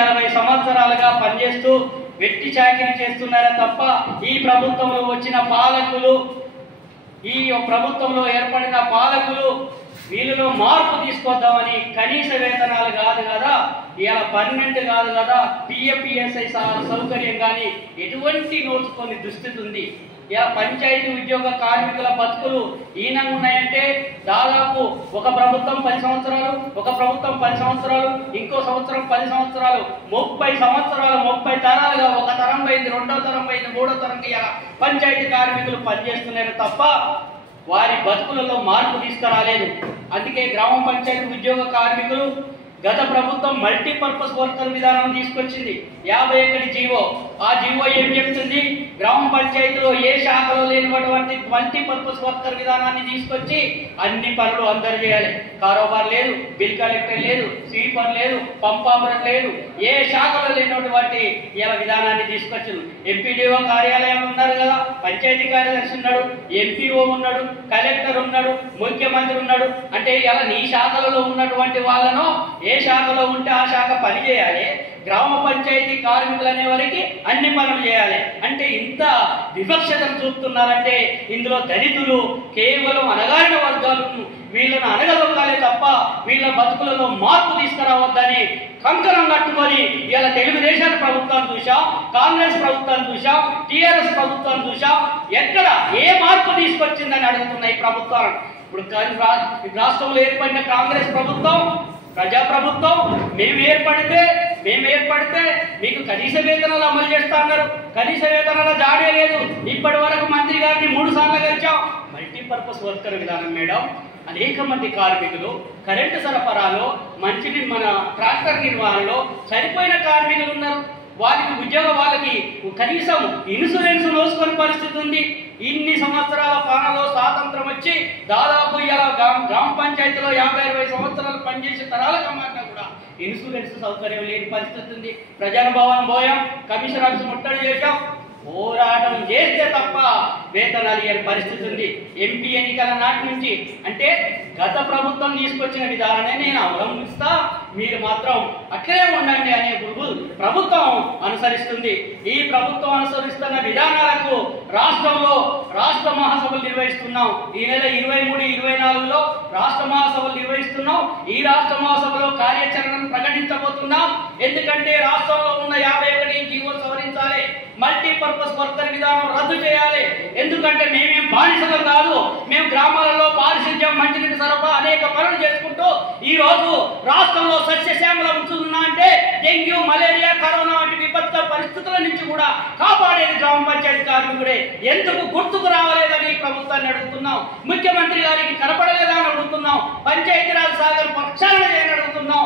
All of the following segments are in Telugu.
40 సంవత్సరాలుగా పనిచేస్తూ వెట్టి చాకిరీ చేస్తున్నారే తప్ప ఈ ప్రభుత్వంలో వచ్చిన పాలకులు, ఈ ప్రభుత్వంలో ఏర్పడిన పాలకులు వీళ్ళలో మార్పు తీసుకొద్దామని కనీస వేతనాలు కాదు కదా, ఇలా పర్మనెంట్ కాదు కదా, పిఎఫ్ఈఎస్ఐ సౌకర్యం కానీ ఎటువంటి నోచుకొని దుస్థితి ఉంది. ఇలా పంచాయతీ ఉద్యోగ కార్మికుల బతుకులు ఈనంగా ఉన్నాయంటే దాదాపు ఒక ప్రభుత్వం 10 సంవత్సరాలు, ఒక ప్రభుత్వం 10 సంవత్సరాలు, ఇంకో సంవత్సరం 10 సంవత్సరాలు, 30 సంవత్సరాలు, 30 తరాలుగా ఒక తరం పోయింది, 2వ తరం పోయింది, 3వ తరంకి ఇలా పంచాయతీ కార్మికులు పనిచేస్తున్నారు తప్ప వారి బతుకులలో మార్పు తీసుకురాలేదు. అందుకే గ్రామ పంచాయతీ ఉద్యోగ కార్మికులు గత ప్రభుత్వం మల్టీపర్పస్ వర్కర్ విధానం తీసుకొచ్చింది, 51 జీవో. ఆ జీవో ఏం చెప్తుంది? గ్రామ పంచాయతీలో ఏ శాఖలో లేనటువంటి మల్టీపర్పస్ వర్కర్ విధానాన్ని తీసుకొచ్చి అన్ని పనులు అందరు చేయాలి. కారోబార్ లేదు, బిల్ కలెక్టర్ లేదు, స్వీపర్ లేదు, పంపాపర్ లేదు, ఏ శాఖలో లేనటువంటి ఇలా విధానాన్ని తీసుకొచ్చింది. ఎంపీడీఓ కార్యాలయం ఉన్నారు కదా, పంచాయతీ కార్యదర్శి ఉన్నాడు, ఎంపీఓ ఉన్నాడు, కలెక్టర్ ఉన్నాడు, ముఖ్యమంత్రి ఉన్నాడు. అంటే ఇలా నీ శాఖలలో ఉన్నటువంటి వాళ్ళను ఏ శాఖలో ఉంటే ఆ శాఖ పని చేయాలి. గ్రామ పంచాయతీ కార్మికులు అనే వారికి అన్ని పనులు చేయాలి. అంటే ఇంత వివక్షతను చూపుతున్నారంటే ఇందులో దళితులు కేవలం అణగారిన వర్గాలను వీళ్ళను అణగదొక్కాలే తప్ప వీళ్ళ బతుకులలో మార్పు తీసుకురావద్దని కంకణం కట్టుకొని ఇలా తెలుగుదేశం ప్రభుత్వాన్ని చూసాం, కాంగ్రెస్ ప్రభుత్వాన్ని చూసాం, టీఆర్ఎస్ ప్రభుత్వాన్ని చూసాం. ఎక్కడ ఏ మార్పు తీసుకొచ్చిందని అడుగుతున్న ఈ ప్రభుత్వం. ఇప్పుడు రాష్ట్రంలో ఏర్పడిన కాంగ్రెస్ ప్రభుత్వం ప్రజాప్రభుత్వం, మేము ఏర్పడితే మీకు కనీస వేతనాలు అమలు చేస్తా అన్నారు. కనీస వేతనాల జాడే లేదు. ఇప్పటి వరకు మంత్రి గారిని 3 సార్లు కలిచాం. మల్టీపర్పస్ వర్కర్ విధానం మేడం, అనేక మంది కార్మికులు కరెంటు సరఫరాలో, మన ట్రాక్టర్ నిర్వహణలో చనిపోయిన కార్మికులు ఉన్నారు. వాళ్ళకి కనీసం ఇన్సూరెన్స్ నోసుకొని పరిస్థితి ఉంది. ఇన్ని సంవత్సరాల పాలనలో స్వాతంత్రం వచ్చి దాదాపు ఇలా గ్రామ పంచాయతీలో 50-60 సంవత్సరాలు పనిచేసే తరాలకు అమ్మాక కూడా ఇన్సూరెన్స్ సౌకర్యం లేని పరిస్థితి ఉంది. ప్రజాభవన్ పోయాం, కమిషన్ ఆఫీస్ ముట్టడి చేశాం, పోరాటం చేస్తే తప్ప వేతనాలు ఇయ్యని పరిస్థితి ఉంది. ఎంపీ ఎన్నికల నాటి నుంచి అంటే గత ప్రభుత్వం తీసుకొచ్చిన విధానాన్ని నేను అవలంబిస్తా, మీరు మాత్రం అట్లే ఉండండి అనే ప్రభుత్వం అనుసరిస్తుంది. ఈ ప్రభుత్వం అనుసరిస్తున్న విధానాలకు రాష్ట్రంలో రాష్ట్ర మహాసభలు నిర్వహిస్తున్నాం. ఈ నెల 23-24లో రాష్ట్ర మహాసభలు నిర్వహిస్తున్నాం. ఈ రాష్ట్ర మహాసభలో కార్యాచరణను ప్రకటించబోతున్నాం. ఎందుకంటే రాష్ట్రంలో ఉన్న 51 జీవో సవరించాలి, మల్టీపర్పస్ వర్కర్ విధానం రద్దు చేయాలి. ఎందుకంటే మేమేం బానిసలం కాదు. మేము గ్రామాలలో పారిశుద్ధ్యం, మంచినీటి సరఫరా అనేక పనులు చేసుకుంటూ ఈ రోజు రాష్ట్రంలో సస్యశ్యామల ఉంచుతున్నా అంటే డెంగ్యూ, మలేరియా, కరోనా వంటి విపత్కర పరిస్థితుల నుంచి కూడా కాపాడేది గ్రామ పంచాయతీ కార్మికుడే. ఎందుకు గుర్తుకు రావలేదని ప్రభుత్వాన్ని అడుగుతున్నాం. ముఖ్యమంత్రి గారికి కనపడలేదా అని అడుగుతున్నాం. పంచాయతీరాజ్ సాగర్ ప్రక్షాళన చేయని అడుగుతున్నాం.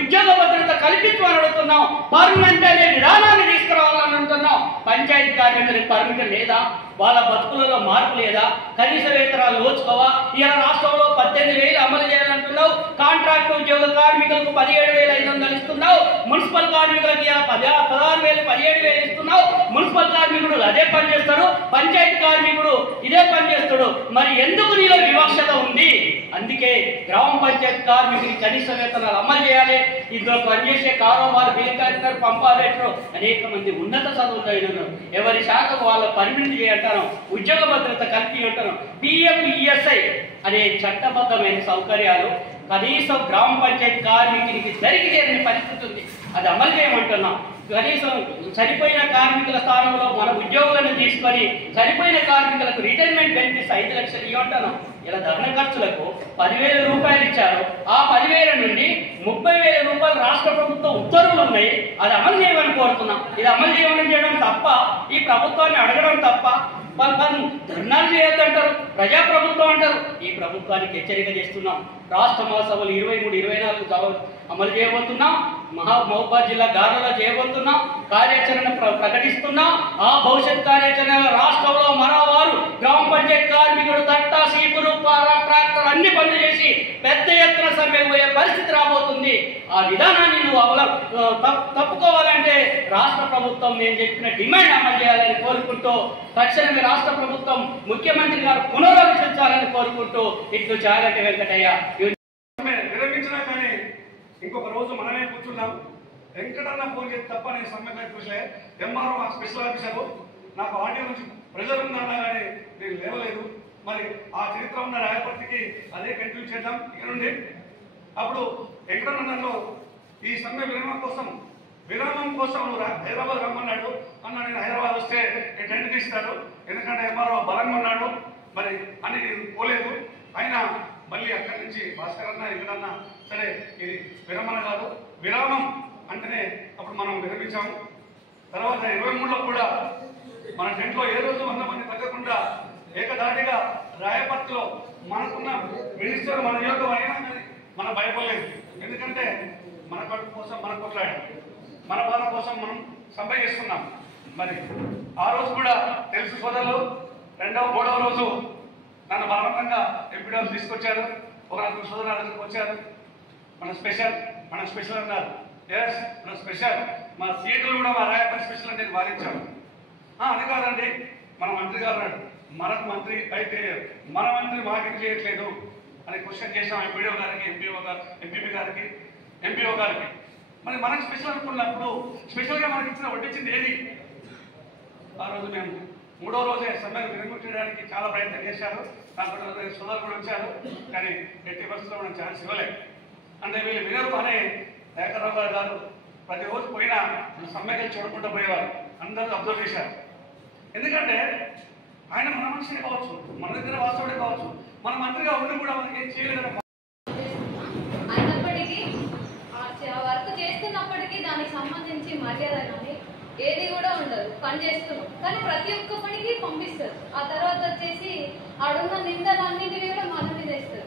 ఉద్యోగ భద్రత కల్పించమని అడుగుతున్నాం. పర్మనెంట్ అనే విధానాన్ని తీసుకురావాలని అడుగుతున్నాం. పంచాయతీ కార్మికులకు పర్మిషన్ లేదా? వాళ్ళ బతుకులలో మార్పు లేదా? కనీస వేతనాలు నోచుకోవా? ఇలా రాష్ట్రంలో 18,000 అమలు చేయాలంటున్నావు. కాంట్రాక్ట్ ఉద్యోగ కార్మికులకు 17,500 ఇస్తున్నావు. మున్సిపల్ కార్మికులకు ఇలా 16,000, 17,000 ఇస్తున్నావు. మున్సిపల్ కార్మికుడు అదే పని చేస్తాడు, పంచాయతీ కార్మికుడు ఇదే పని చేస్తాడు. మరి ఎందుకు నీలో వివక్షత ఉంది? అందుకే గ్రామ పంచాయతీ కార్మికుడి కనీస వేతనాలు అమలు చేయాలి. ఇందులో పనిచేసే కారోబార్, బిల్ కలెక్టర్, పంపాలేటర్ అనేక మంది ఉన్నత చదువులు చదివినారు. ఎవరి శాఖకు వాళ్ళ పర్మిట్ చేయంటారు, ఉద్యోగ భద్రత కల్పి అంటారు. పిఎఫ్ఈఎస్ఐ అనే చట్టబద్ధమైన సౌకర్యాలు కనీసం గ్రామ పంచాయతీ కార్మికునికి జరిగితేనే పరిస్థితి ఉంది. అది అమలు చేయమంటున్నాం. కనీసం చనిపోయిన కార్మికుల స్థానంలో మన ఉద్యోగులను తీసుకొని చనిపోయిన కార్మికులకు రిటైర్మెంట్ బెనిఫిట్స్ 5 లక్షలు ఇవ్వంటున్నాం. ఇలా ధరణ ఖర్చులకు 10,000 రూపాయలు ఇచ్చారు. ఆ 10,000 నుండి 30,000 రూపాయలు రాష్ట్ర ప్రభుత్వం ఉత్తర్వులు ఉన్నాయి, అది అమలు చేయమని కోరుతున్నాం. ఇది అమలు చేయడం తప్ప, ఈ ప్రభుత్వాన్ని అడగడం తప్ప. వాళ్ళు ధర్నాలు చేయొద్దంటారు, ప్రజాప్రభుత్వం అంటారు. ఈ ప్రభుత్వానికి హెచ్చరిక చేస్తున్నాం. రాష్ట్ర మహాసభలు 23-24 అమలు చేయబోతున్నాం. మహబూబాబాద్ జిల్లా గార్లలో చేయబోతున్నాం. కార్యాచరణ ప్రకటిస్తున్నాం. ఆ భవిష్యత్ కార్యాచరణ రాష్ట్రంలో మనవారు గ్రామ పంచాయతీ కార్మికుడు తట్టా, సీపులు, ట్రాక్టర్ అన్ని పనులు చేసి పెద్ద ఎత్తున సమ్మెకు పోయే పరిస్థితి రాబోతుంది. ఆ విధానాన్ని నువ్వు తప్పుకోవాలంటే రాష్ట్ర ప్రభుత్వం నేను చెప్పిన డిమాండ్ అమలు చేయాలని కోరుకుంటూ, తక్షణమే రాష్ట్ర ప్రభుత్వం ముఖ్యమంత్రి గారు పునరాలోచించాలని కోరుకుంటూ ఇట్లు చాగంటి వెంకటయ్య. విరమించినా కానీ ఇంకొక రోజు మనమే కూర్చున్నాం. వెంకటన్న ఫోన్ చేసి తప్ప నేను సమ్మె చూసే ఎంఆర్ఓ మాకు స్పెషల్ ఆఫీసరు నాకు ఆడియో నుంచి ప్రెజర్ ఉందన్నా కానీ నేను లేవలేదు. మరి ఆ చరిత్ర ఉన్న రాయపర్తికి అదే కంటిన్యూ చేద్దాం ఇక నుండి. అప్పుడు వెంకటన్నలో ఈ సమ్మె విరామం కోసం నువ్వు హైదరాబాద్ రమ్మన్నాడు అన్న. నేను హైదరాబాద్ వస్తే టెంట్ తీస్తాడు, ఎందుకంటే ఎంఆర్ఓ బలంగా ఉన్నాడు. మరి అని పోలేదు. అయినా మళ్ళీ అక్కడి నుంచి భాస్కర్ అన్న ఎక్కడన్నా సరే ఇది విరమణ కాదు, విరామం అంటేనే అప్పుడు మనం విరమించాము. తర్వాత 23లో కూడా మన టెంట్లో ఏ రోజు 100 మంది తగ్గకుండా ఏకదాటిగా రాయపర్తిలో మనకున్న మినిస్టర్ మన నియోగం అయినా కానీ మనం భయపడలేదు. ఎందుకంటే మన కడుపు కోసం మనం కొట్లాడాం, మన బాధ కోసం మనం సమ్మె చేస్తున్నాం. మరి ఆ రోజు కూడా తెలుసు సోదరులు, 3వ రోజు నన్ను బలవంతంగా ఎంపీడీలు తీసుకొచ్చారు. ఒక 4 సోదరులు దగ్గరికి వచ్చారు. మన స్పెషల్ అన్నారు. ఎస్ మన స్పెషల్, మా సీట్లు కూడా మా రాయపర్తి స్పెషల్ అని నేను వాదించాను. అది కాదండి, మన మంత్రి గారు అన్నాడు. మనకు మంత్రి అయితే మన మంత్రి మాకేం చేయట్లేదు అని క్వశ్చన్ చేసాం ఎంపీడీఓ గారికి, ఎంపీఓ గారికి. మరి మనకు స్పెషల్ అనుకున్నప్పుడు స్పెషల్గా మనకి వడ్డించింది ఏది? ఆ రోజు మేము 3వ రోజే సమ్మెను విరమించడానికి చాలా ప్రయత్నం చేశారు. నాకు సోదరులు కూడా వచ్చారు, కానీ 80% మనం ఛాన్స్ ఇవ్వలేదు. అంటే వీళ్ళు వినరు అనే దయాకర్రావు గారు ప్రతిరోజు పోయినా సమ్మెకి చూడకుండా పోయేవారు. అందరూ అబ్జర్వ్ చేశారు. ఎందుకంటే ఆయన మన మనిషిని కావచ్చు, మన దగ్గర వాస్తవుడే కావచ్చు, మన మంత్రిగా ఉండి కూడా మనకి ఏం చేయలేదని వర్క్ చేస్తున్నప్పటికీ దానికి సంబంధించి మర్యాద కానీ ఏది కూడా ఉండదు. పని చేస్తున్నాం కానీ ప్రతి ఒక్క పనికి పంపిస్తారు. ఆ తర్వాత వచ్చేసి ఆడున్న నిందలన్నింటినీ కూడా మన మీద వేస్తారు.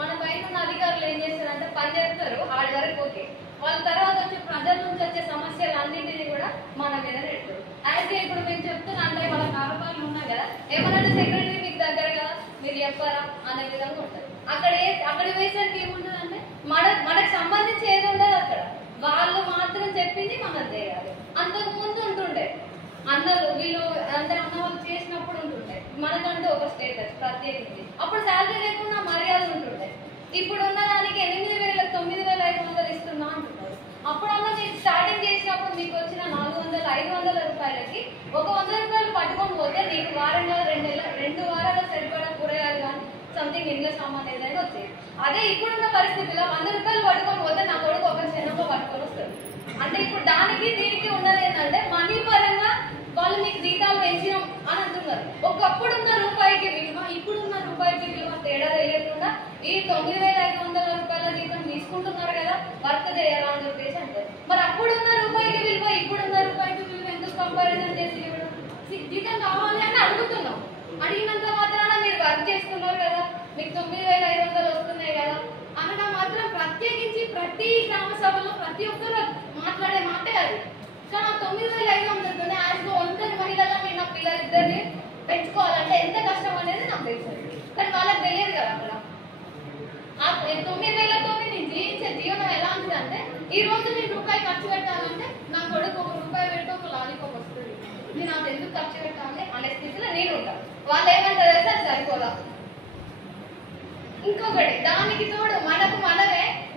మన పైన ఉన్న అధికారులు ఏం చేస్తారంటే పని చేస్తారు, ఆడి వరకు ఓకే, వాళ్ళ తర్వాత వచ్చే ప్రజల నుంచి వచ్చే సమస్యలు అన్నింటినీ కూడా మన మీద నెడతారు. యాజ్ ఇప్పుడు మేము చెప్తున్నా అంటే వాళ్ళ కారపాలు ఉన్నాం కదా, ఏమన్నా సెక్రటరీ మీకు దగ్గర కదా మీరు చెప్పారా అనే విధంగా ఉంటుంది. అక్కడికి వేసరికి ఏముంటుందంటే మనకు సంబంధించి ఏది ఉండదు అక్కడ, వాళ్ళు మాత్రం చెప్పింది మనం చేయాలి. అంతకు ముందు ఉంటుండే అన్నలు వీళ్ళు అంటే అన్న వాళ్ళు చేసినప్పుడు ఉంటుండే మనకంటూ ఒక స్టేటస్ ప్రత్యేకించి. అప్పుడు శాలరీ లేకుండా మర్యాద ఉంటుండే. ఇప్పుడు ఉన్న దానికి 8,000 9,500 ఇస్తున్నా అంటున్నారు. అప్పుడన్నా మీరు స్టార్టింగ్ చేసినప్పుడు మీకు వచ్చిన 400 500 రూపాయలకి ఒక 100 రూపాయలు పట్టుకొని పోతే నీకు వారంగా 2 వారాలు సరిపడా కూరగాయలు కానీ సంథింగ్ ఇంట్లో సామాన్ ఏదైనా వచ్చేది. అదే ఇప్పుడున్న పరిస్థితిలో 100 రూపాయలు పట్టుకొని పోతే నా కొడుకు ఒక చిన్నప్ప పట్టుకొని వస్తారు. అంటే ఇప్పుడు దానికి దీనికి ఉన్నది ఏంటంటే మనీ పరంగా వాళ్ళు మీకు జీతాలు పెంచినాం అని అంటున్నారు. ఒకప్పుడున్న రూపాయికి విలువ ఇప్పుడున్న రూపాయికి విలువ తేడా తెలియకుండా ఈ 9,500 రూపాయల జీతం తీసుకుంటున్నారు కదా, వర్క్ చేయాలా అని చెప్పేసి అంటారు. మరి అప్పుడున్న రూపాయికి విలువ ఇప్పుడున్న రూపాయికి విలువ ఎందుకు కంపారిజన్ చేసి జీతం కావాలి అని అడుగుతున్నాం. అడిగినంత మాత్రాన మీరు వర్క్ చేస్తున్నారు కదా, మీకు 9,500 వస్తున్నాయి కదా అనడం మాత్రం ప్రత్యేకించి ప్రతి గ్రామ సభలో ప్రతి ఒక్కరు మాట్లాడే మాటే అది. కానీ 9,500 యాజ్ ఒంటరి మహిళగా నేను నా పిల్లలిద్దరిని పెంచుకోవాలంటే ఎంత కష్టం అనేది నాకు తెలుసు. కానీ వాళ్ళకి తెలియదు కదా. అక్కడ ఆ 9,000తో నేను జీవించే జీవనం ఎలాంటిది అంటే ఈ రోజు నేను రూపాయి ఖర్చు పెట్టాలంటే నా కొడుకు 1 రూపాయి పెట్టి ఒక లాలీపాప్ వస్తుంది. నేను అది ఎందుకు ఖర్చు పెట్టాలి అనే స్థితిలో నేను ఉంటాను. వాళ్ళు ఏమంటారు అయితే అది సరిపోదా. ఇంకొకటి దానికి తోడు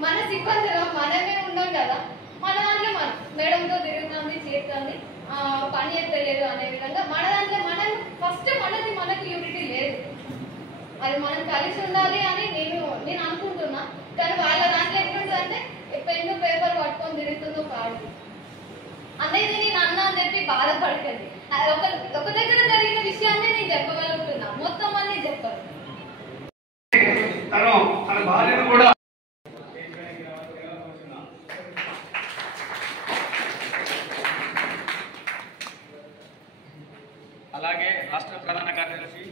మన సిబ్బందిగా మనమే ఉన్నాం కదా, మన దాంట్లో మేడంతో తిరుగుతుంది చేస్తుంది పని ఎత్తలేదు అనే విధంగా మన దాంట్లో ఫస్ట్ మనకి యూనిటీ లేదు. అది మనం కలిసి ఉండాలి అని నేను అనుకుంటున్నా. కానీ వాళ్ళ దాంట్లో ఎట్లుంటుందంటే పెన్ను పేపర్ పట్టుకొని తిరుగుతుందో కాదు అనేది నేను అన్నా అని చెప్పి బాధపడకండి. ఒక దగ్గర జరిగిన విషయాన్ని నేను చెప్పగలుగుతున్నా, మొత్తం అన్ని చెప్పాను. తన భార్యను కూడా అలాగే రాష్ట్ర ప్రధాన కార్యదర్శి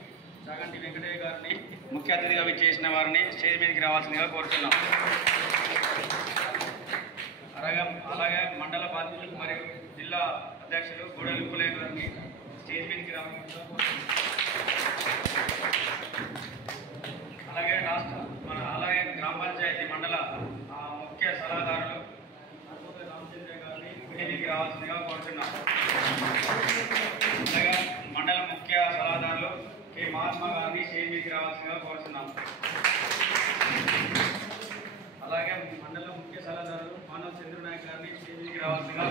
చాగంటి వెంకటయ్య గారిని ముఖ్య అతిథిగా విచ్చేసిన వారిని స్టేజ్ మీదకి రావాల్సిందిగా కోరుతున్నాం. అలాగే మండల బాధ్యులు మరియు జిల్లా అధ్యక్షులు గూడెలి పుల్లయ్య గారిని స్టేజ్ మీదకి రావాల్సిందిగా కోరుతున్నాం. అలాగే గ్రామ పంచాయతీ మండల ముఖ్య సలహాదారులు రామచంద్ర గారిని మీదకి రావాల్సిందిగా కోరుతున్నాం. అలాగే మండల ముఖ్య సలహాదారులు కె మహాత్మా గారిని స్టేజ్ మీదకి రావాల్సిందిగా కోరుతున్నాం. అలాగే మండల ముఖ్య సలహాదారులు చంద్రనాయక్ గారిని స్టేజీకి రావాల్సిందిగా